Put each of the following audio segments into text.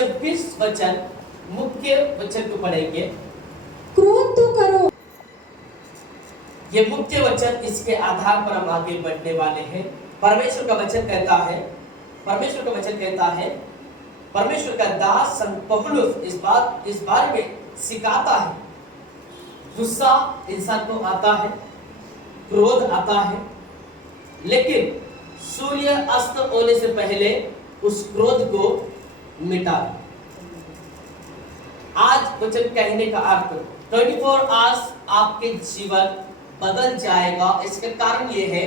26 वचन मुख्य वचन को पढ़ेंगे। क्रोध तो करो। ये मुख्य वचन, इसके आधार पर हम आगे बढ़ने वाले हैं। परमेश्वर का वचन कहता है, परमेश्वर का दास संत पौलुस इस बारे में सिखाता है। गुस्सा इंसान को आता है, क्रोध आता है, लेकिन सूर्य अस्त होने से पहले उस क्रोध को मिटा। आज वचन कहने का अर्थ 24 आवर्स आपके जीवन बदल जाएगा। इसका कारण यह है,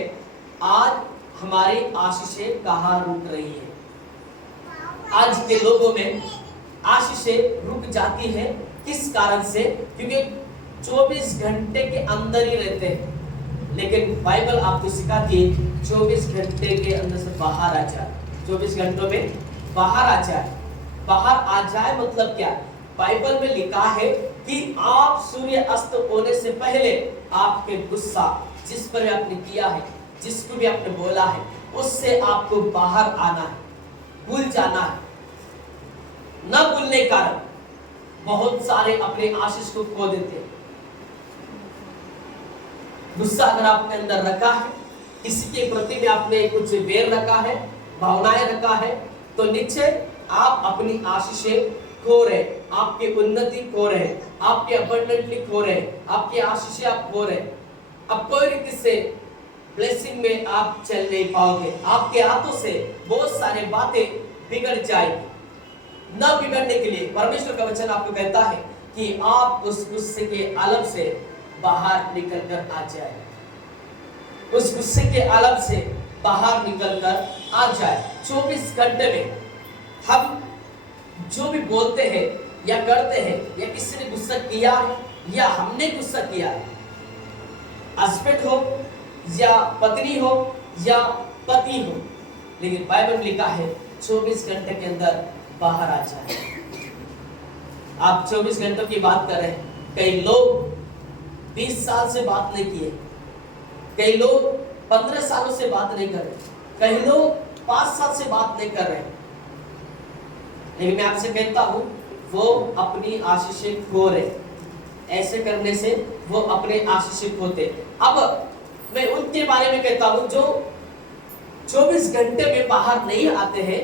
आज हमारी आशीषें कहाँ रुक रही है। आज के लोगों में आशीषें रुक जाती है, किस कारण से? क्योंकि 24 घंटे के अंदर ही रहते हैं, लेकिन बाइबल आपको सिखाती है 24 घंटे के अंदर से बाहर आ जाए। 24 घंटों में बाहर आ जाए। बाहर आ जाए मतलब क्या? बाइबल में लिखा है कि आप सूर्य अस्त होने से पहले आपके गुस्सा जिस पर आपने किया है, जिसको भी आपने बोला है, उससे आपको बाहर आना है, भूल जाना है। न भूलने के कारण बहुत सारे अपने आशीष को खो देते हैं। गुस्सा अगर आपने अंदर रखा है, किसी के प्रति में आपने कुछ वेर रखा है, भावनाएं रखा है, तो निश्चय आप अपनी आशीषें खो रहे, आपकी उन्नति खो रहे, आपके अबंडेंटली खो रहे, आपकी आशीषें आप खो रहे। अब कोई रीति से ब्लेसिंग में आप चल नहीं पाओगे। आपके हाथों से बहुत सारी बातें बिगड़ जाएगी। न बिगड़ने के लिए परमेश्वर का वचन आपको कहता है कि आप उस गुस्से के आलम से बाहर निकल कर आ जाए। उस गुस्से के आलम से बाहर निकल कर आ जाए। 24 घंटे में हम जो भी बोलते हैं या करते हैं, या किसी ने गुस्सा किया है या हमने गुस्सा किया है, हस्बैंड हो या पत्नी हो या पति हो, लेकिन बाइबल में लिखा है 24 घंटे के अंदर बाहर आ जाए। आप 24 घंटों की बात कर रहे हैं। कई लोग 20 साल से बात नहीं किए, कई लोग 15 सालों से बात नहीं कर रहे, कई लोग 5 साल से बात नहीं कर रहे। लेकिन मैं आपसे कहता हूं, वो अपनी आशीषें खो रहे। ऐसे करने से वो अपने आशीषें खोते। अब मैं उनके बारे में कहता हूं जो 24 घंटे में बाहर नहीं आते हैं।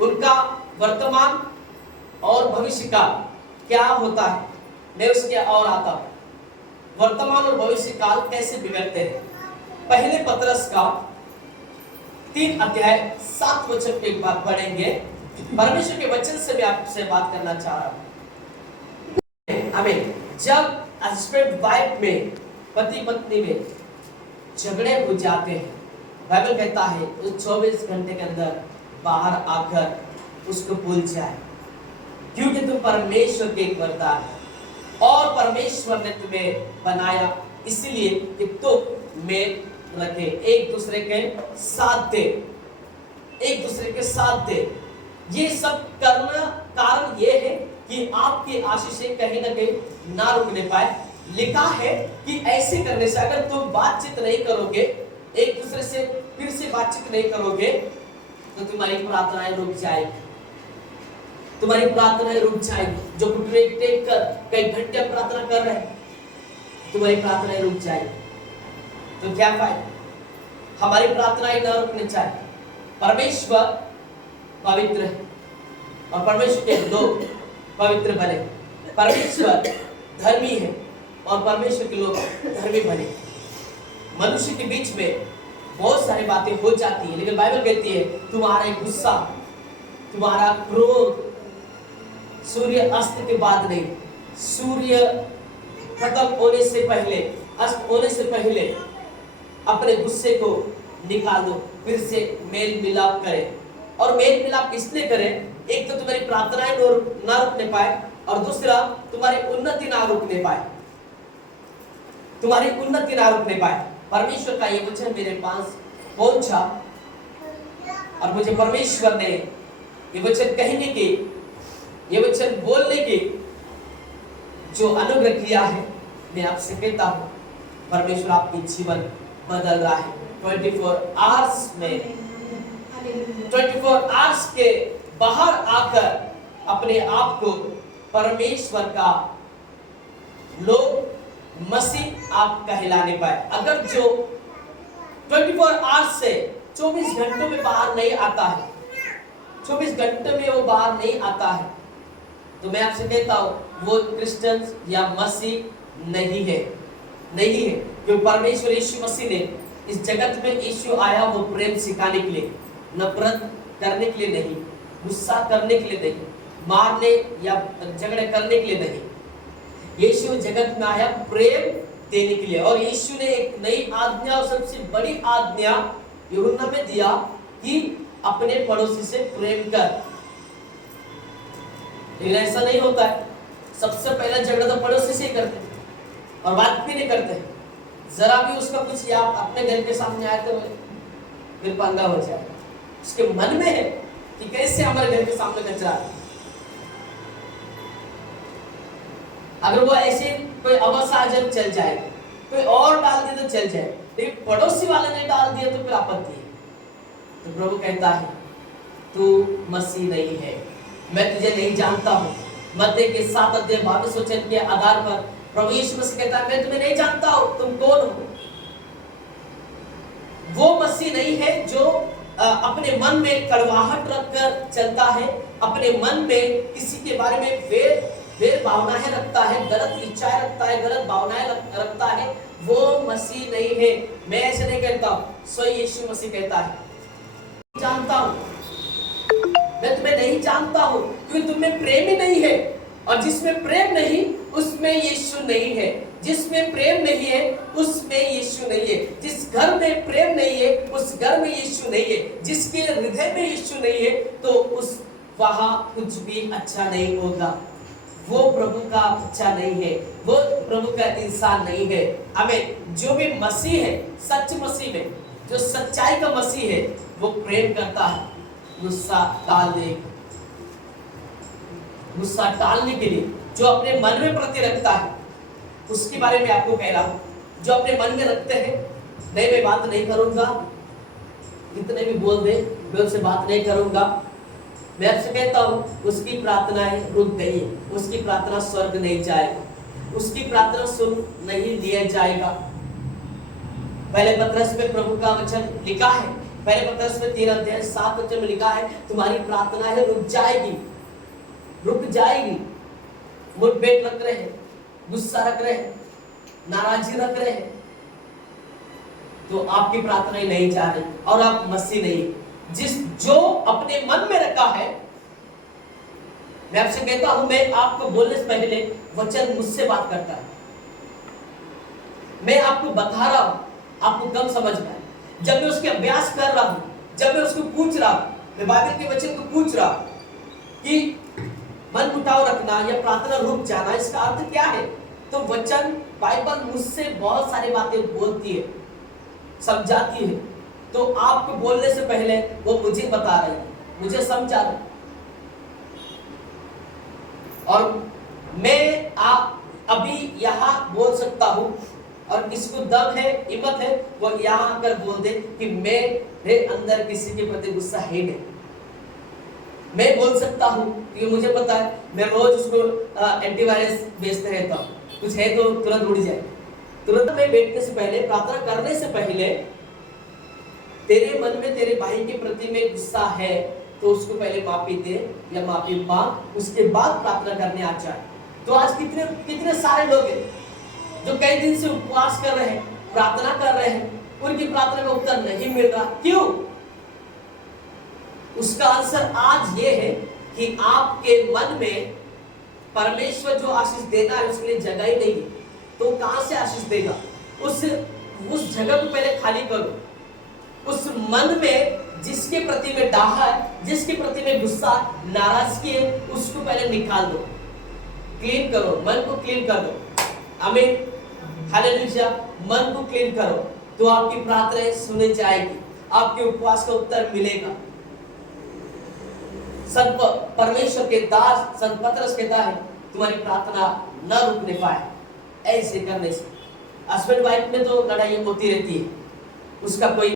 उनका वर्तमान और भविष्य काल क्या होता है, मैं उसके और आता हूं। वर्तमान और भविष्य काल कैसे बिगड़ते हैं। पहले पतरस का 3 अध्याय 7 वचन के बाद पढ़ेंगे। परमेश्वर के वचन से भी आपसे बात करना चाह रहा हूं। हमें जब हस्बैंड वाइफ में, पति पत्नी में झगड़े हो जाते हैं, बाइबल कहता है उस 24 घंटे के अंदर बाहर आकर उसको भूल जाए, क्योंकि तुम परमेश्वर के एक वरदान है और परमेश्वर ने तुम्हें बनाया इसलिए कि तुम मेल रखे, एक दूसरे के साथ दे, एक दूसरे के साथ दे। ये सब करना कारण ये है कि आपकी आशीषें कहीं ना कहीं ना रुकने पाए। लिखा है कि ऐसे करने से, अगर तुम बातचीत नहीं करोगे, एक दूसरे से फिर से बातचीत नहीं करोगे, तो तुम्हारी प्रार्थनाएं रुक जाएगी। तुम्हारी प्रार्थनाएं रुक जाएगी। जो घुटने टेक कर कई घंटे प्रार्थना कर रहे हैं, तुम्हारी प्रार्थनाएं रुक जाएगी। तो क्या फायदा? हमारी प्रार्थनाएं ना रुकनी चाहिए। परमेश्वर पवित्र है और परमेश्वर के लोग पवित्र बने। परमेश्वर धर्मी है और परमेश्वर के लोग धर्मी बने। मनुष्य के बीच में बहुत सारी बातें हो जाती है, लेकिन बाइबल कहती है तुम्हारा गुस्सा, तुम्हारा क्रोध सूर्य अस्त के बाद नहीं, सूर्य खत्म होने से पहले, अस्त होने से पहले अपने गुस्से को निकाल दो, फिर से मेल मिलाप करें। और मेल मिलाप इसलिए करें, एक तो तुम्हारी प्रार्थनाएं ना रुकने पाए, और दूसरा तुम्हारी उन्नति ना रुकने पाए, तुम्हारी उन्नति ना रुकने पाए। परमेश्वर का ये वचन मेरे पास पहुंचा और मुझे परमेश्वर ने ये वचन कहने की, ये वचन बोलने की जो अनुग्रह किया है, मैं आपसे कहता हूं परमेश्वर आपकी जीवन बदल रहा है। 24 आवर्स में, 24 आवर्स के बाहर आकर अपने आप को परमेश्वर का लोग मसीह आप कहलाने पाए। अगर जो 24 आवर्स से 24 घंटों में बाहर नहीं आता है, 24 घंटे में वो बाहर नहीं आता है, तो मैं आपसे कहता हूं वो क्रिश्चियन या मसीह नहीं है, नहीं है। क्योंकि परमेश्वर यीशु मसीह ने इस जगत में यीशु आया वो प्रेम सिखाने के लिए, नफरत करने के लिए नहीं, गुस्सा करने के लिए नहीं, मारने या झगड़े करने के लिए नहीं। यीशु जगत में आया प्रेम देने के लिए। और यीशु ने एक नई आज्ञा और सबसे बड़ी आज्ञा यूहन्ना में दिया कि अपने पड़ोसी से प्रेम कर। लेकिन ऐसा नहीं होता है, सबसे पहला झगड़ा तो पड़ोसी से ही करते हैं और बात भी नहीं करते। जरा भी उसका कुछ या अपने घर के सामने आए तो फिर पंगा हो जाए। उसके मन में है कि कैसे हमारे घर के सामने कचरा है। अगर वो ऐसे कोई अवसाजन चल जाए, कोई और डाल दे तो चल जाए, लेकिन पड़ोसी वाले ने डाल दिया तो फिर आपत्ति है। तो प्रभु कहता है तू मसीह नहीं है, मैं तुझे नहीं जानता हूं। मत्ती के 7 अध्याय 22 वचन के आधार पर प्रभु यीशु मसीह कहता है मैं तुम्हें नहीं जानता हूं, तुम कौन हो। वो मसीह नहीं है जो अपने मन में कड़वाहट रखकर चलता है, अपने मन में किसी के बारे में वेर भावनाएं रखता है, गलत इच्छाएं रखता है, गलत भावनाएं रखता है, वो मसीह नहीं है। मैं ऐसे नहीं कहता हूं, स्वयं यीशु मसीह कहता है जानता हूं, मैं तुम्हें नहीं जानता हूं क्योंकि तुम में प्रेम ही नहीं है। और जिसमें प्रेम नहीं उसमें यीशु नहीं है, जिसमें प्रेम नहीं है उसमें यीशु नहीं है, जिस घर में प्रेम नहीं है उस घर में यीशु नहीं है, जिसके हृदय में यीशु नहीं है तो उस वहां कुछ भी अच्छा नहीं होगा। वो प्रभु का बच्चा नहीं है, वो प्रभु का इंसान नहीं है। हमें जो भी मसीह है, सच मसीह में जो सच्चाई का मसीह है, वो प्रेम करता है, गुस्सा टाल दे। गुस्सा टालने के लिए जो अपने मन में प्रति रखता है उसके बारे में आपको कह रहा हूं। जो अपने मन में रखते हैं नहीं मैं बात नहीं करूंगा, कितने भी बोल दे मैं उनसे बात नहीं करूंगा, मैं आपसे कहता हूं उसकी प्रार्थनाएं रुक गई है, उसकी प्रार्थना स्वर्ग नहीं जाएगा, उसकी प्रार्थना सुन नहीं लिया जाएगा। पहले पत्रस में प्रभु का वचन लिखा है, पहले पत्रस में 3 अध्याय 7 वचन में लिखा है तुम्हारी प्रार्थनाएं रुक जाएगी, रुक जाएगी। मुठभेड़ रख रहे हैं, गुस्सा रख रहे हैं, नाराजगी रख रहे हैं, तो आपकी प्रार्थनाएं नहीं जा रही और आप मसीह नहीं। जो अपने मन में रखा है, मैं आपसे कहता हूं मैं आपको बोलने से पहले वचन मुझसे बात करता है, मैं आपको बता रहा हूं, आपको कम समझ में आए। जब मैं उसके अभ्यास कर रहा हूं, जब मैं उसको पूछ रहा हूं, मैं बाइबल के वचन को पूछ रहा हूं कि मन मुटाव रखना या प्रार्थना रुक जाना इसका अर्थ क्या है, तो वचन बाइबल मुझसे बहुत सारी बातें बोलती है, समझाती है। तो आपको बोलने से पहले वो मुझे बता रही है, मुझे समझा रही, और मैं आप अभी यहां बोल सकता हूं और किसी को दम है, हिम्मत है, वो यहां आकर बोल दे कि मेरे अंदर किसी के प्रति गुस्सा है नहीं। मैं बोल सकता हूं क्योंकि मुझे पता है, मैं रोज उसको एंटीवायरस भेजते रहता हूं, कुछ है तो तुरंत उड़ जाए। तुरंत मैं बैठने से पहले, प्रार्थना करने से पहले, तेरे मन में तेरे भाई के प्रति में गुस्सा है तो उसको पहले माफी दे या माफी मांग, उसके बाद प्रार्थना करने आ जाए। तो आज कितने सारे लोग हैं जो कई दिन से उपवास कर रहे हैं, प्रार्थना कर रहे हैं, उनकी प्रार्थना में उत्तर नहीं मिल रहा। क्यों? उसका आंसर आज ये है कि आपके मन में परमेश्वर जो आशीष देना है उसके लिए जगह ही नहीं है, तो कहां से आशीष देगा? उस जगह को पहले खाली करो। उस मन में जिसके प्रति में डाह है, जिसके प्रति में गुस्सा, नाराजगी है, उसको पहले निकाल दो, क्लीन करो, मन को क्लीन कर दो। आमीन, हालेलुया। मन को क्लीन करो तो आपकी प्रार्थनाएं सुनी जाएगी, आपके उपवास का उत्तर मिलेगा। संत परमेश्वर के दास संत पतरस कहता है तुम्हारी प्रार्थना न रुकने पाए। ऐसे करने से हस्बैंड वाइफ में तो लड़ाई होती रहती है, उसका कोई